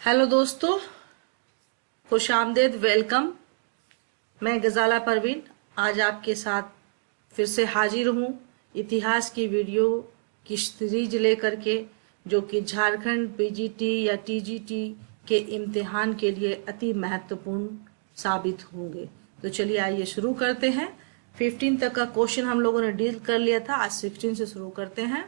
Hello दोस्तों, खुश आमदेद, welcome. मैं गजाला परवीन आज आपके साथ फिर से हाजिर हूँ इतिहास की वीडियो की सीरीज लेकर के, जो कि झारखंड पीजीटी या टीजीटी के इम्तिहान के लिए अति महत्वपूर्ण साबित होंगे। तो चलिए आइए शुरू करते हैं। 15 तक का क्वेश्चन हम लोगों ने डील कर लिया था, आज 16 से शुरू करते हैं।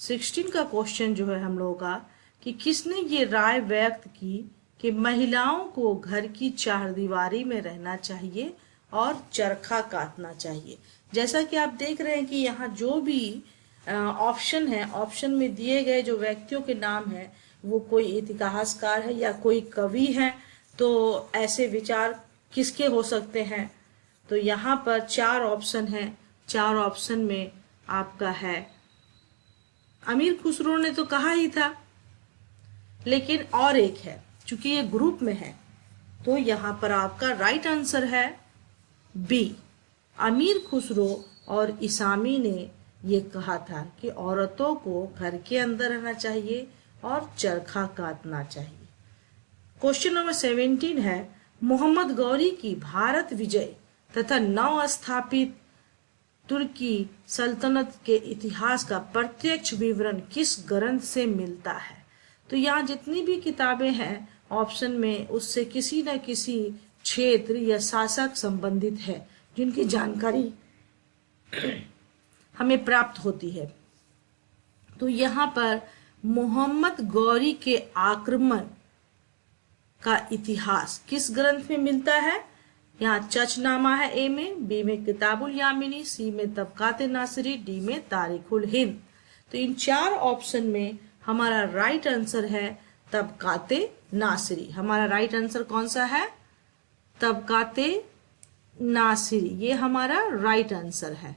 16 का क्वेश्चन जो है हम लोगों का कि किसने ये राय व्यक्त की कि महिलाओं को घर की चारदीवारी में रहना चाहिए और चरखा काटना चाहिए। जैसा कि आप देख रहे हैं कि यहाँ जो भी ऑप्शन है, ऑप्शन में दिए गए जो व्यक्तियों के नाम है वो कोई इतिहासकार है या कोई कवि है। तो ऐसे विचार किसके हो सकते हैं? तो यहाँ पर 4 ऑप्शन है। 4 ऑप्शन में आपका है अमीर खुसरो ने तो कहा ही था, लेकिन और एक है, चूंकि ये ग्रुप में है तो यहाँ पर आपका राइट आंसर है बी। अमीर खुसरो और इसामी ने ये कहा था कि औरतों को घर के अंदर रहना चाहिए और चरखा काटना चाहिए। क्वेश्चन नंबर 17 है, मोहम्मद गौरी की भारत विजय तथा नव स्थापित तुर्की सल्तनत के इतिहास का प्रत्यक्ष विवरण किस ग्रंथ से मिलता है? तो यहाँ जितनी भी किताबें हैं ऑप्शन में, उससे किसी न किसी क्षेत्र या शासक संबंधित है जिनकी जानकारी हमें प्राप्त होती है। तो यहाँ पर मोहम्मद गौरी के आक्रमण का इतिहास किस ग्रंथ में मिलता है? यहाँ चचनामा है ए में, बी में किताबुल यामिनी, सी में तबकात नासिरी, डी में तारीखुल हिंद। तो इन 4 ऑप्शन में हमारा राइट आंसर है तबकाते नासिरी। हमारा राइट आंसर कौन सा है? तबकाते नासिरी, ये हमारा राइट आंसर है।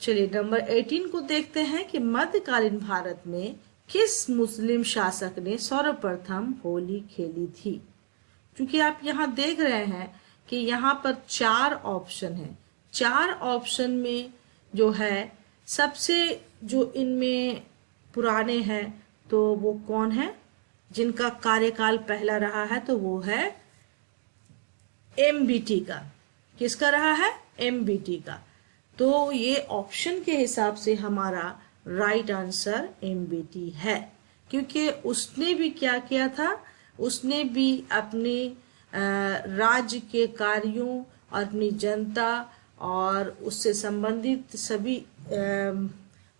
चलिए नंबर 18 को देखते हैं कि मध्यकालीन भारत में किस मुस्लिम शासक ने सर्वप्रथम होली खेली थी? क्योंकि आप यहाँ देख रहे हैं कि यहाँ पर 4 ऑप्शन है। 4 ऑप्शन में जो है सबसे जो इनमें पुराने हैं तो वो कौन है जिनका कार्यकाल पहला रहा है? तो वो है एमबीटी का। किसका रहा है? एमबीटी का। तो ये ऑप्शन के हिसाब से हमारा राइट आंसर एमबीटी है, क्योंकि उसने भी क्या किया था? उसने भी अपने राज्य के कार्यों और अपनी जनता और उससे संबंधित सभी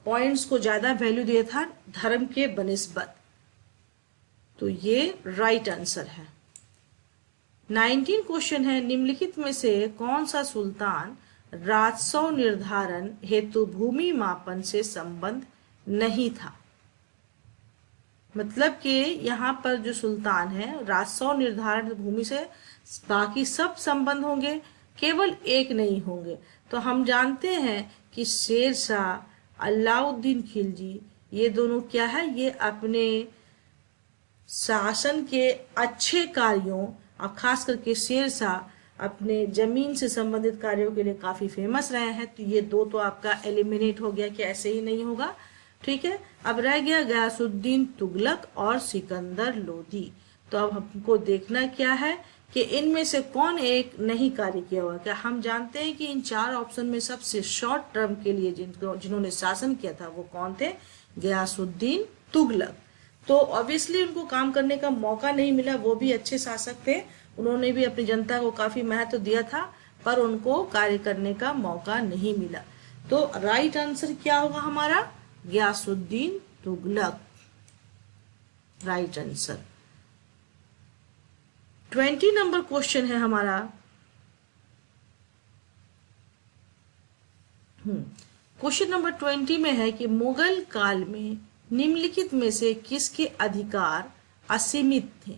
पॉइंट्स को ज्यादा वैल्यू दिया था धर्म के बनिस्बत। तो ये राइट आंसर है। 19 क्वेश्चन है, निम्नलिखित में से कौन सा सुल्तान राजस्व निर्धारण हेतु भूमि मापन से संबंध नहीं था? मतलब कि यहाँ पर जो सुल्तान है राजस्व निर्धारण भूमि से बाकी सब संबंध होंगे, केवल एक नहीं होंगे। तो हम जानते हैं कि शेर शाह, अलाउद्दीन खिलजी, ये दोनों क्या है? ये अपने शासन के अच्छे कार्यों और खास करके शेर शाह अपने जमीन से संबंधित कार्यों के लिए काफी फेमस रहे हैं। तो ये दो तो आपका एलिमिनेट हो गया कि ऐसे ही नहीं होगा। ठीक है, अब रह गया गयासुद्दीन तुगलक और सिकंदर लोदी। तो अब हमको देखना क्या है कि इनमें से कौन एक नहीं कार्य किया हुआ। क्या हम जानते हैं कि इन 4 ऑप्शन में सबसे शॉर्ट टर्म के लिए जिन्होंने शासन किया था वो कौन थे? गयासुद्दीन तुगलक। तो ऑब्वियसली उनको काम करने का मौका नहीं मिला, वो भी अच्छे शासक थे, उन्होंने भी अपनी जनता को काफी महत्व दिया था, पर उनको कार्य करने का मौका नहीं मिला। तो राइट आंसर क्या होगा हमारा? Ghiyasuddin Tughlaq, right answer. 20 number question है हमारा। क्वेश्चन नंबर 20 में है कि मुगल काल में निम्नलिखित में से किसके अधिकार असीमित थे?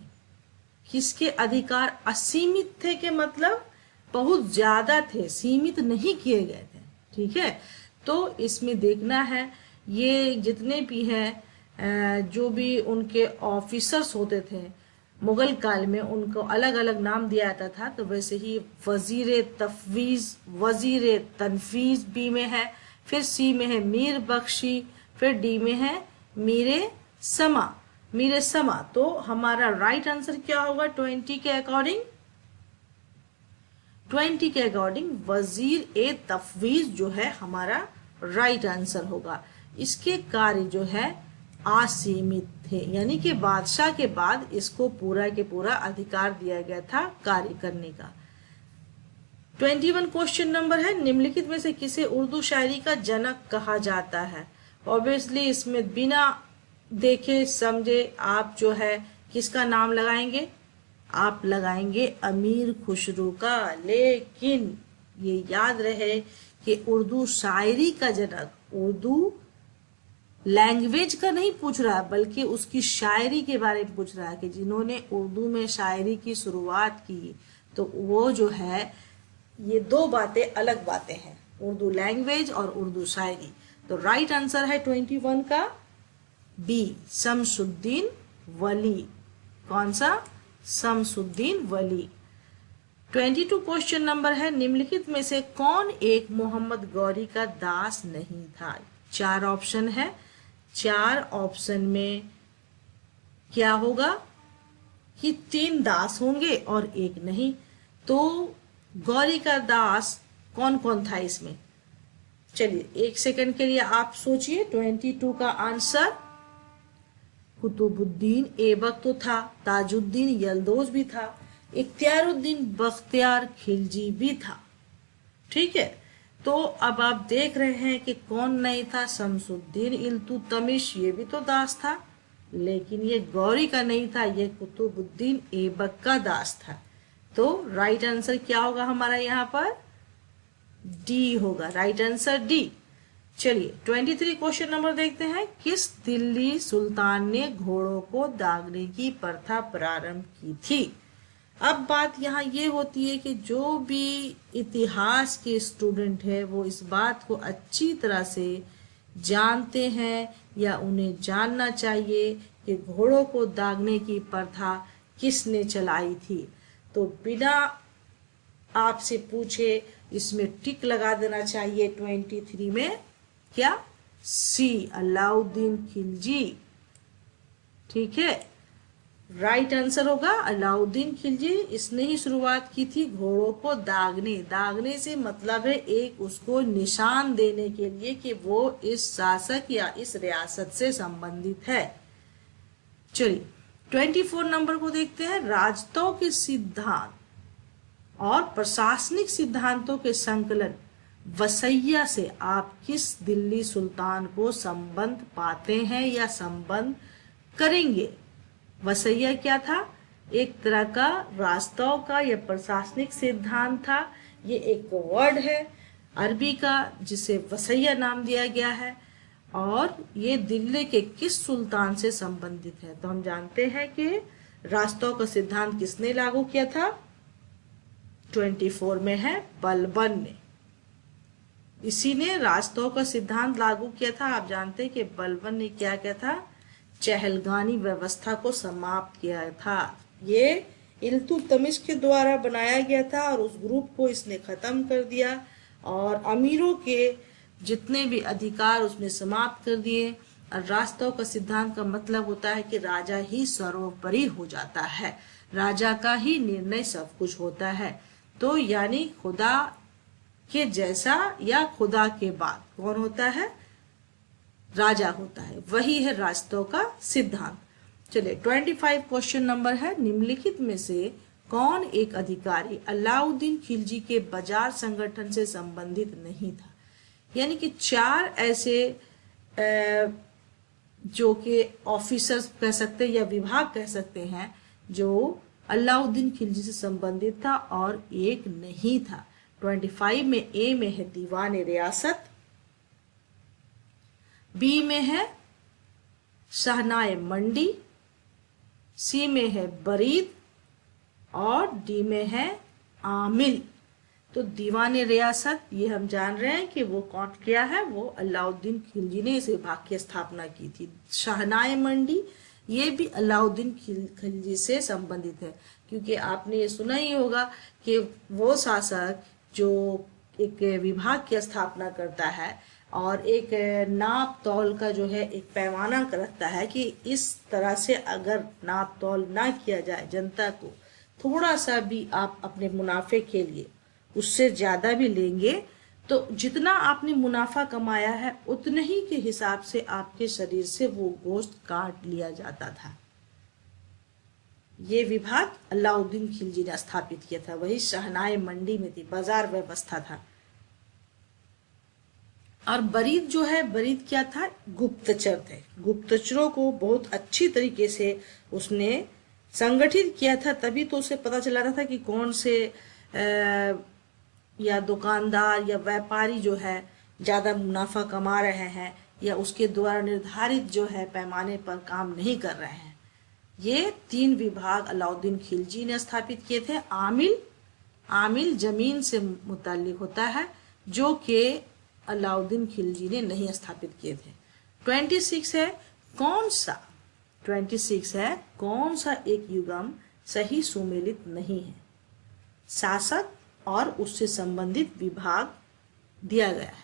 किसके अधिकार असीमित थे के मतलब बहुत ज्यादा थे, सीमित नहीं किए गए थे। ठीक है, तो इसमें देखना है ये जितने भी हैं जो भी उनके ऑफिसर्स होते थे मुगल काल में, उनको अलग अलग नाम दिया जाता था। तो वैसे ही वजीर तफवीज, वजीर तनफीज बी में है, फिर सी में है मीर बख्शी, फिर डी में है मीरे समा। मीर समा। तो हमारा राइट आंसर क्या होगा 20 के अकॉर्डिंग? 20 के अकॉर्डिंग वजीर ए तफवीज जो है हमारा राइट आंसर होगा। इसके कार्य जो है असीमित थे, यानी कि बादशाह के बाद इसको पूरा के पूरा अधिकार दिया गया था कार्य करने का। 21 क्वेश्चन नंबर है, निम्नलिखित में से किसे उर्दू शायरी का जनक कहा जाता है? ऑब्वियसली इसमें बिना देखे समझे आप जो है किसका नाम लगाएंगे? आप लगाएंगे अमीर खुसरो का। लेकिन ये याद रहे कि उर्दू शायरी का जनक उर्दू लैंग्वेज का नहीं पूछ रहा है, बल्कि उसकी शायरी के बारे में पूछ रहा है कि जिन्होंने उर्दू में शायरी की शुरुआत की। तो वो जो है, ये दो बातें अलग बातें हैं, उर्दू लैंग्वेज और उर्दू शायरी। तो राइट आंसर है 21 का बी, शमसुद्दीन वली। कौन सा? शमसुद्दीन वली। 22 क्वेश्चन नंबर है, निम्नलिखित में से कौन एक मोहम्मद गौरी का दास नहीं था? 4 ऑप्शन है, 4 ऑप्शन में क्या होगा कि 3 दास होंगे और 1 नहीं। तो गौरी का दास कौन कौन था इसमें? चलिए 1 सेकंड के लिए आप सोचिए। 22 का आंसर कुतुबुद्दीन ऐबक तो था, ताजुद्दीन यल्दौज भी था, इख्तियारुद्दीन बख्तियार खिलजी भी था। ठीक है, तो अब आप देख रहे हैं कि कौन नहीं था? शमसुद्दीन इल्तुतमिश, ये भी तो दास था, लेकिन ये गौरी का नहीं था, ये कुतुबुद्दीन ऐबक का दास था। तो राइट आंसर क्या होगा हमारा यहाँ पर? डी होगा, राइट आंसर डी। चलिए 23 क्वेश्चन नंबर देखते हैं, किस दिल्ली सुल्तान ने घोड़ों को दागने की प्रथा प्रारंभ की थी? अब बात यहाँ ये होती है कि जो भी इतिहास के स्टूडेंट है वो इस बात को अच्छी तरह से जानते हैं या उन्हें जानना चाहिए कि घोड़ों को दागने की प्रथा किसने चलाई थी। तो बिना आपसे पूछे इसमें टिक लगा देना चाहिए 23 में। क्या? सी, अलाउद्दीन खिलजी। ठीक है, राइट आंसर होगा अलाउद्दीन खिलजी। इसने ही शुरुआत की थी घोड़ों को दागने। दागने से मतलब है एक उसको निशान देने के लिए कि वो इस शासक या इस रियासत से संबंधित है। चलिए 24 नंबर को देखते हैं, राजतों के सिद्धांत और प्रशासनिक सिद्धांतों के संकलन वसैया से आप किस दिल्ली सुल्तान को संबंध पाते हैं या संबंध करेंगे? वसैया क्या था? एक तरह का रास्तों का या प्रशासनिक सिद्धांत था। ये एक वर्ड है अरबी का जिसे वसैया नाम दिया गया है, और ये दिल्ली के किस सुल्तान से संबंधित है? तो हम जानते हैं कि रास्तों का सिद्धांत किसने लागू किया था? 24 में है बलबन ने। इसी ने रास्तों का सिद्धांत लागू किया था। आप जानते हैं कि बलबन ने क्या किया था? चहलगानी व्यवस्था को समाप्त किया था। ये इल्तुतमिश के द्वारा बनाया गया था और उस ग्रुप को इसने खत्म कर दिया और अमीरों के जितने भी अधिकार उसने समाप्त कर दिए। और रास्तों का सिद्धांत का मतलब होता है कि राजा ही सर्वोपरि हो जाता है, राजा का ही निर्णय सब कुछ होता है। तो यानी खुदा के जैसा या खुदा के बाद कौन होता है? राजा होता है, वही है रास्तों का सिद्धांत। चलिए 25 क्वेश्चन नंबर है, निम्नलिखित में से कौन एक अधिकारी अलाउद्दीन खिलजी के बाजार संगठन से संबंधित नहीं था? यानी कि 4 ऐसे जो कि ऑफिसर्स कह सकते हैं या विभाग कह सकते हैं जो अलाउद्दीन खिलजी से संबंधित था और एक नहीं था। 25 में ए में है दीवान रियासत, बी में है शहनाए मंडी, सी में है बरीद और डी में है आमिल। तो दीवान रियासत ये हम जान रहे हैं कि वो कौन किया है? वो अलाउद्दीन खिलजी ने इस विभाग की स्थापना की थी। शहनाए मंडी ये भी अलाउद्दीन खिलजी से संबंधित है, क्योंकि आपने ये सुना ही होगा कि वो शासक जो एक विभाग की स्थापना करता है और एक नाप तौल का जो है एक पैमाना रखता है कि इस तरह से अगर नाप तौल ना किया जाए, जनता को थोड़ा सा भी आप अपने मुनाफे के लिए उससे ज्यादा भी लेंगे तो जितना आपने मुनाफा कमाया है उतने ही के हिसाब से आपके शरीर से वो गोश्त काट लिया जाता था। ये विभाग अलाउद्दीन खिलजी ने स्थापित किया था। वही शहनाई मंडी में थी, बाजार व्यवस्था था। और बरीद जो है, बरीद क्या था? गुप्तचर थे। गुप्तचरों को बहुत अच्छी तरीके से उसने संगठित किया था, तभी तो उसे पता चला था कि कौन से या दुकानदार या व्यापारी जो है ज्यादा मुनाफा कमा रहे हैं या उसके द्वारा निर्धारित जो है पैमाने पर काम नहीं कर रहे हैं। ये 3 विभाग अलाउद्दीन खिलजी ने स्थापित किए थे। आमिल जमीन से मुताल्लिक होता है, जो कि अलाउद्दीन खिलजी ने नहीं स्थापित किए थे। 26 है कौन सा एक युग्म सही सुमेलित नहीं है? शासक और उससे संबंधित विभाग दिया गया है।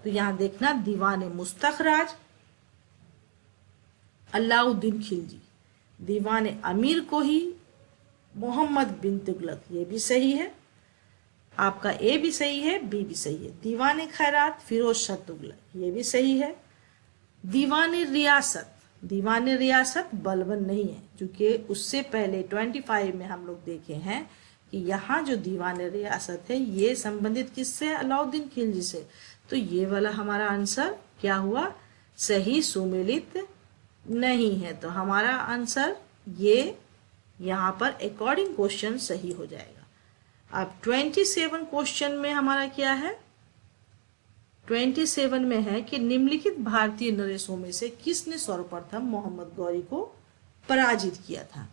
तो यहां देखना, दीवाने मुस्तखराज अलाउद्दीन खिलजी, दीवाने अमीर को ही मोहम्मद बिन तुगलक, ये भी सही है। आपका ए भी सही है, बी भी सही है। दीवाने खैरात फिरोज शाह तुगलक, ये भी सही है। दीवाने रियासत बलबन नहीं है, क्योंकि उससे पहले 25 में हम लोग देखे हैं कि यहाँ जो दीवाने रियासत है ये संबंधित किससे? अलाउद्दीन खिलजी से। तो ये वाला हमारा आंसर क्या हुआ? सही सुमेलित नहीं है। तो हमारा आंसर ये यहाँ पर अकॉर्डिंग क्वेश्चन सही हो जाएगा। अब 27 क्वेश्चन में हमारा क्या है? 27 में है कि निम्नलिखित भारतीय नरेशों में से किसने सर्वप्रथम मोहम्मद गौरी को पराजित किया था?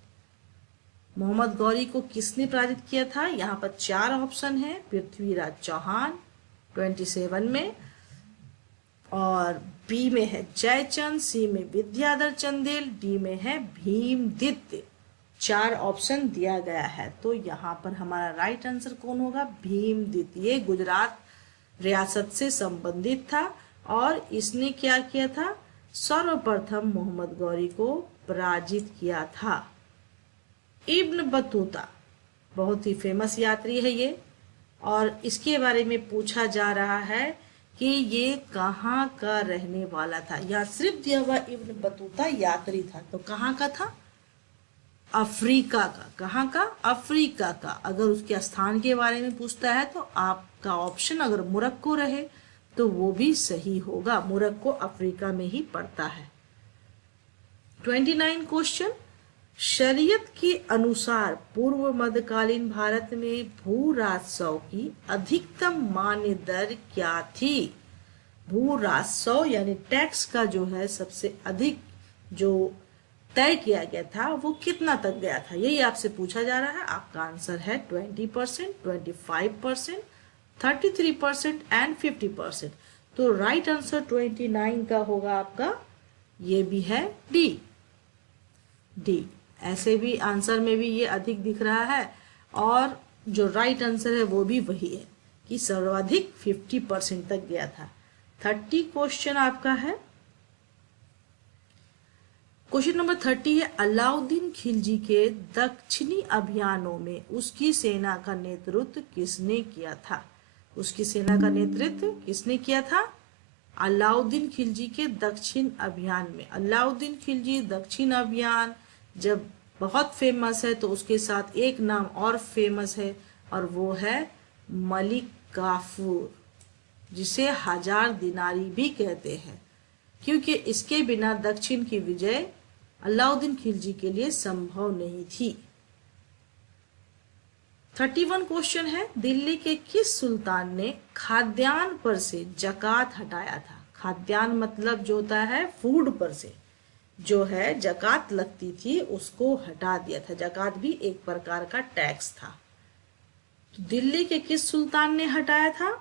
मोहम्मद गौरी को किसने पराजित किया था? यहाँ पर 4 ऑप्शन है। पृथ्वीराज चौहान 27 में, और बी में है जयचंद, सी में विद्याधर चंदेल, डी में है भीमदित्य। 4 ऑप्शन दिया गया है। तो यहाँ पर हमारा राइट आंसर कौन होगा? भीमदित्य। ये गुजरात रियासत से संबंधित था और इसने क्या किया था? सर्वप्रथम मोहम्मद गौरी को पराजित किया था। इब्न बतूता बहुत ही फेमस यात्री है ये, और इसके बारे में पूछा जा रहा है कि ये कहाँ का रहने वाला था। या सिर्फ दिया हुआ इब्न बतूता यात्री था, तो कहाँ का था? अफ्रीका का। कहाँ का? अफ्रीका का। अगर उसके स्थान के बारे में पूछता है तो आपका ऑप्शन अगर मोरक्को रहे तो वो भी सही होगा। मोरक्को अफ्रीका में ही पड़ता है। 29 क्वेश्चन, शरीयत के अनुसार पूर्व मध्यकालीन भारत में भू राजस्व की अधिकतम मान्य दर क्या थी? भू राजस्व यानी टैक्स का जो है सबसे अधिक जो तय किया गया था वो कितना तक गया था, यही आपसे पूछा जा रहा है। आपका आंसर है 20%, 25%, 33% एंड 50%। तो राइट आंसर 29 का होगा आपका, ये भी है डी। ऐसे भी आंसर में भी ये अधिक दिख रहा है, और जो राइट आंसर है वो भी वही है कि सर्वाधिक 50% तक गया था। 30 क्वेश्चन आपका है। क्वेश्चन नंबर 30 है, अलाउद्दीन खिलजी के दक्षिणी अभियानों में उसकी सेना का नेतृत्व किसने किया था? उसकी सेना का नेतृत्व किसने किया था? अलाउद्दीन खिलजी के दक्षिण अभियान में। अलाउद्दीन खिलजी दक्षिण अभियान जब बहुत फेमस है तो उसके साथ एक नाम और फेमस है, और वो है मलिक काफूर, जिसे 1000 दिनारी भी कहते हैं, क्योंकि इसके बिना दक्षिण की विजय अलाउद्दीन खिलजी के लिए संभव नहीं थी। 31 क्वेश्चन है, दिल्ली के किस सुल्तान ने खाद्यान्न पर से जकात हटाया था? खाद्यान्न मतलब जो होता है फूड पर से जो है जकात लगती थी उसको हटा दिया था। जकात भी एक प्रकार का टैक्स था। तो दिल्ली के किस सुल्तान ने हटाया था?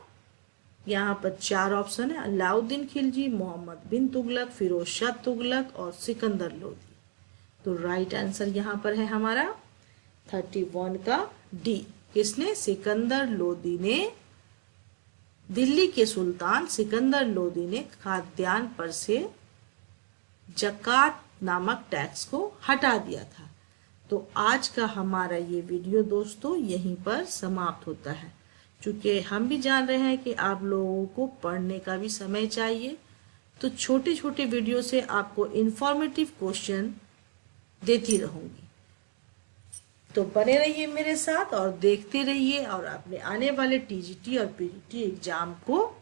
यहाँ पर 4 ऑप्शन है, अलाउद्दीन खिलजी, मोहम्मद बिन तुगलक, फिरोज शाह तुगलक और सिकंदर लोदी। तो राइट आंसर यहाँ पर है हमारा 31 का डी। किसने? सिकंदर लोदी ने दिल्ली के सुल्तान सिकंदर लोदी ने खाद्यान्न पर से जकात नामक टैक्स को हटा दिया था। तो आज का हमारा ये वीडियो दोस्तों यहीं पर समाप्त होता है। चूंकि हम भी जान रहे हैं कि आप लोगों को पढ़ने का भी समय चाहिए, तो छोटे छोटे वीडियो से आपको इंफॉर्मेटिव क्वेश्चन देती रहूंगी। तो बने रहिए मेरे साथ और देखते रहिए और अपने आने वाले टीजीटी और पीजीटी एग्जाम को